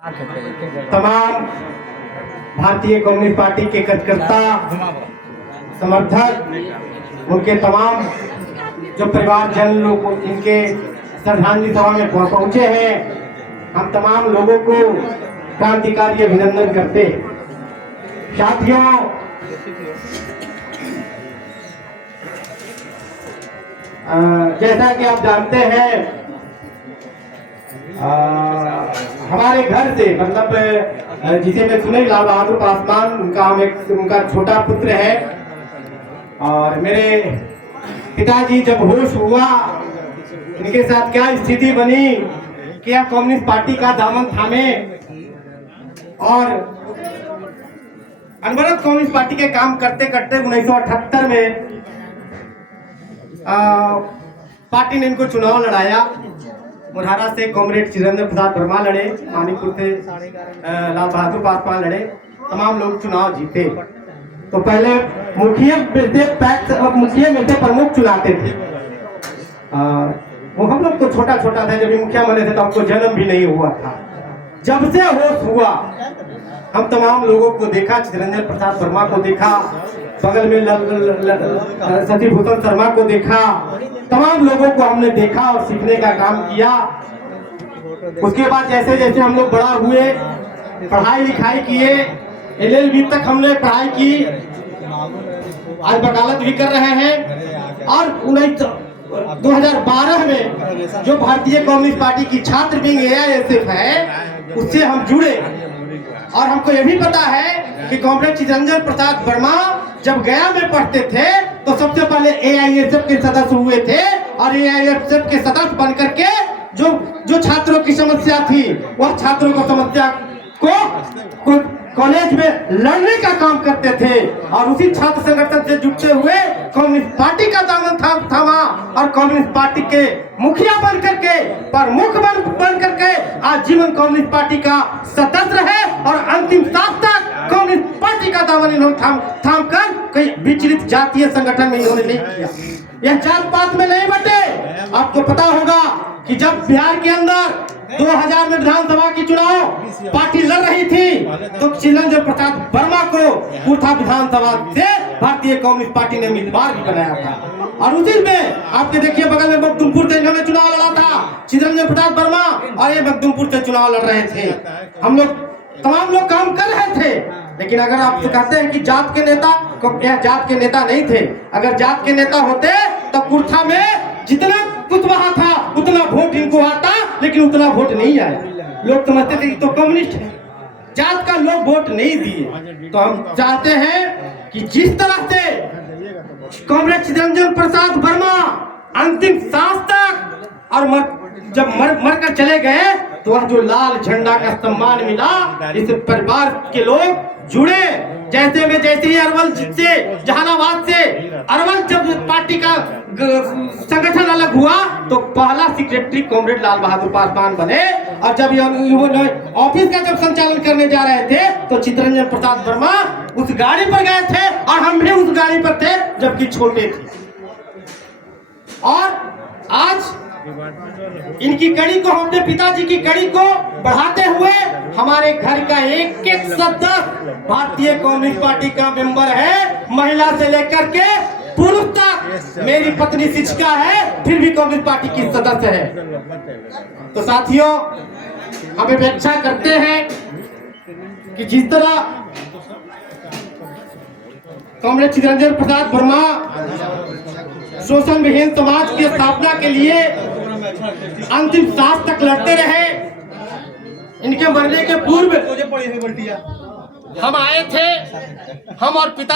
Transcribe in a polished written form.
तमाम भारतीय communist party के कार्यकर्ता, समर्थक, उनके तमाम जो परिवारजन लोग इनके श्रद्धांजलि सभा में पहुंचे हैं, हम तमाम लोगों को क्रांतिकारी अभिनंदन करते। साथियों, जैसा कि आप जानते हैं, हमारे घर से मतलब जिसे मैं सुने लाल बहादुर पासवान, उनका छोटा पुत्र है। और मेरे पिताजी जब होश हुआ, इनके साथ क्या स्थिति बनी कि यह कम्युनिस्ट पार्टी का दामन थामे और अनवरत कम्युनिस्ट पार्टी के काम करते करते 1978 में पार्टी ने इनको चुनाव लड़ाया। मुरहारा से कॉमरेड चिरंजीव प्रसाद वर्मा लड़े, मानीपुर से लाल बहादुर पासवान लड़े, तमाम लोग चुनाव जीते। तो पहले मुखिया में से प्रमुख चुनाते थे। वो हम लोग तो छोटा छोटा था, जब मुखिया बने थे तो हमको जन्म भी नहीं हुआ था। जब से होश हुआ, हम तमाम लोगों को देखा, चिरंजीव प्रसाद वर्मा को देखा, बगल में सती भूषण शर्मा को देखा, तमाम लोगों को हमने देखा और सीखने का काम किया। उसके बाद जैसे जैसे हम लोग बड़ा हुए, पढ़ाई लिखाई किए, LLB तक हमने पढ़ाई की, आज वकालत भी कर रहे हैं। और 2012 में जो भारतीय कम्युनिस्ट पार्टी की छात्र विंग AISF है, उससे हम जुड़े। और हमको ये भी पता है कि कॉमरेड चिरंजीव प्रसाद वर्मा जब गया में पढ़ते थे तो सबसे पहले AISF के सदस्य हुए थे। और AISF के सदस्य बनकर के जो छात्रों की समस्या थी, वह छात्रों को समस्या को कॉलेज में लड़ने का काम करते थे। और उसी छात्र संगठन से जुड़ते हुए कम्युनिस्ट पार्टी का दामन थामा और कम्युनिस्ट पार्टी के मुखिया बन करके, प्रमुख बन करके आज जीवन कम्युनिस्ट पार्टी का सदस्य है। और अंतिम सांस तक कम्युनिस्ट पार्टी का दामन इन्होंने थाम कर कई विचलित जातीय संगठन में इन्होंने नहीं किया। यह जात पात में नहीं बटे। आपको पता होगा कि जब बिहार के अंदर 2000 में विधानसभा की चुनाव पार्टी लड़ रही थी, तो चिरंजीव प्रसाद वर्मा को कुर्था विधानसभा से भारतीय कम्युनिस्ट पार्टी ने उम्मीदवार भी बनाया था। और उसी में आपके देखिए बगल में मखदुमपुर से इन्होंने चुनाव लड़ा था, चिरंजीव प्रसाद वर्मा, और ये मखदुमपुर से चुनाव लड़ रहे थे। हम लोग तमाम लोग काम कर रहे थे। लेकिन अगर आप कहते हैं कि जात के नेता, यह जात के नेता नहीं थे। अगर जात के नेता होते तो कुर्था में जितना कुछ वहां था उतना वोट इनको आता, लेकिन उतना वोट नहीं आया। लोग समझते थे कि तो कम्युनिस्ट है, जात का लोग वोट नहीं दिए। तो हम चाहते हैं कि जिस तरह से कॉमरेड चिरंजीव प्रसाद वर्मा अंतिम सांस तक और जब मर कर चले गए, तो वह जो लाल झंडा का सम्मान मिला, इस परिवार के लोग जुड़े। जैसे ही अरवल से, जहानाबाद से अरवल जब पार्टी का संगठन अलग हुआ, तो पहला सेक्रेटरी कॉमरेड लाल बहादुर पासवान बने। और जब ऑफिस का जब संचालन करने जा रहे थे, तो चिरंजीव प्रसाद वर्मा उस गाड़ी पर गए थे और हम भी उस गाड़ी पर थे, जबकि छोटे थे। और आज इनकी कड़ी को, अपने पिताजी की कड़ी को बढ़ाते हुए हमारे घर का एक एक सदस्य भारतीय कम्युनिस्ट पार्टी का मेंबर है, महिला से लेकर के पुरुष तक। मेरी पत्नी शिक्षिका है, फिर भी कम्युनिस्ट पार्टी की सदस्य है। तो साथियों, हम अपेक्षा करते हैं कि जिस तरह कॉमरेड चिरंजीव प्रसाद वर्मा शोषण विहीन समाज की स्थापना के लिए अंतिम सांस तक लड़ते रहे, इनके मरने के पूर्व हम आए थे, हम और पिता